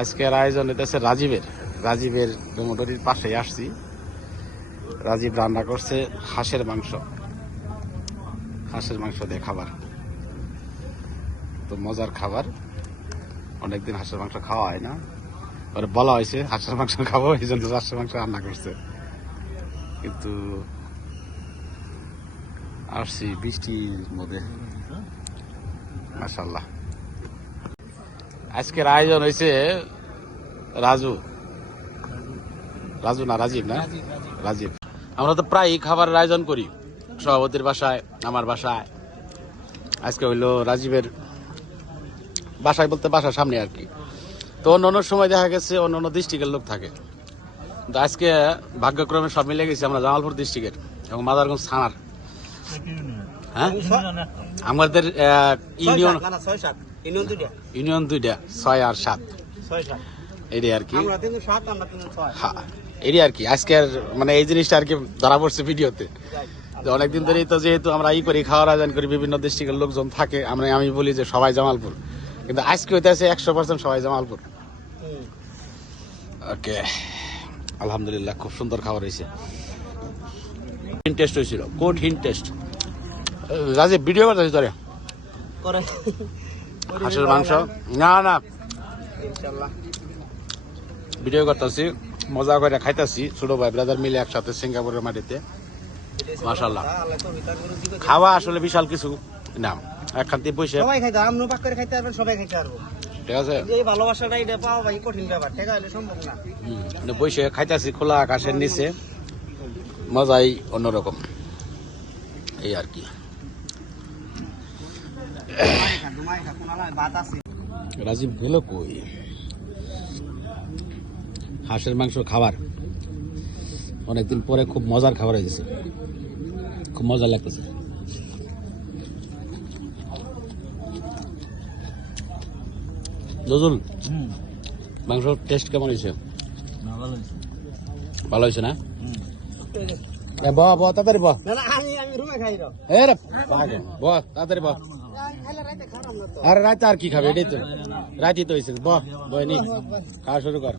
আজকের আয়োজন হইতেছে রাজীবের ডোমোটরির পাশেই আসছি। রাজীব রান্না করছে হাঁসের মাংস দিয়ে খাবার, তো মজার খাবার। অনেকদিন হাঁসের মাংস খাওয়া হয় না, পরে বলা হয়েছে হাঁসের মাংস খাবো, এই জন্য হাঁসের মাংস রান্না করছে। কিন্তু আসছি বৃষ্টির মধ্যে, মাশাআল্লাহ। আজকের আয়োজন হয়েছে রাজীব। আমরা তো প্রায়ই খাবারের আয়োজন করি, সভাপতির বাসায়, আমার বাসায়। আজকে হইলো রাজীবের বাসায়, বলতে বাসার সামনে আর কি। তো অন্য সময় দেখা গেছে অন্য ডিস্ট্রিক্টের লোক থাকে, কিন্তু আজকে ভাগ্যক্রমে সব মিলে গেছি আমরা জামালপুর ডিস্ট্রিক্টের এবং মাদারগঞ্জ থানার। হ্যাঁ, আমাদের ইউনিয়ন দুইটা, 6 আর 7, এটাই আর কি। এটাই আর কি আজকের মানে এই জিনিসটা আর কি ধরা পড়ছে ভিডিওতে। অনেকদিন ধরেই তো যেহেতু আমরা করি, খাওয়ার আয়োজন করি, বিভিন্ন ডিস্ট্রিক্টের লোকজন থাকে, আমি বলি যে সবাই জামালপুর, কিন্তু আজকে হইতেছে 100% সবাই জামালপুর। ওকে, আলহামদুলিল্লাহ, খুব সুন্দর খাবার হয়েছে। টেস্ট হয়েছিল, কঠিন টেস্ট। রাজীব ভিডিও করতেছি তোরে, হাঁসের মাংস না ভিডিও করতেছি, মজা করে খাইতেছি, ছোট ভাই ব্রাদার মিলে একসাথে সিঙ্গাপুরের মাটিতে। মাশাআল্লাহ, খাওয়া আসলে বিশাল কিছু না, একখান বসে সবাই খাইতে আমনু পাক করে খাইতে পারবেন, সবাই খাইতে পারবো, ঠিক আছে। এই ভালোবাসাটা এটা পাওয়া ভাই কঠিন ব্যাপার, ঠেকা হলে সম্ভব না। বসে খাইতেছি খোলা আকাশের নিচে, মজাই অন্যরকম, এই আর কি। রাজীব গেল কই? হাঁসের মাংস খাবার অনেকদিন পরে খুব মজার খাবার হয়েছে, খুব মজা লাগতেছে। নজরুল, মাংস টেস্ট কেমন হয়েছে? ভালো হয়েছে না? তাড়াতাড়ি তাড়াতাড়ি আরে রাতে আর কি খাবে? এটাই তো রাতি তো হয়েছে, বয় নি, খাওয়া শুরু কর।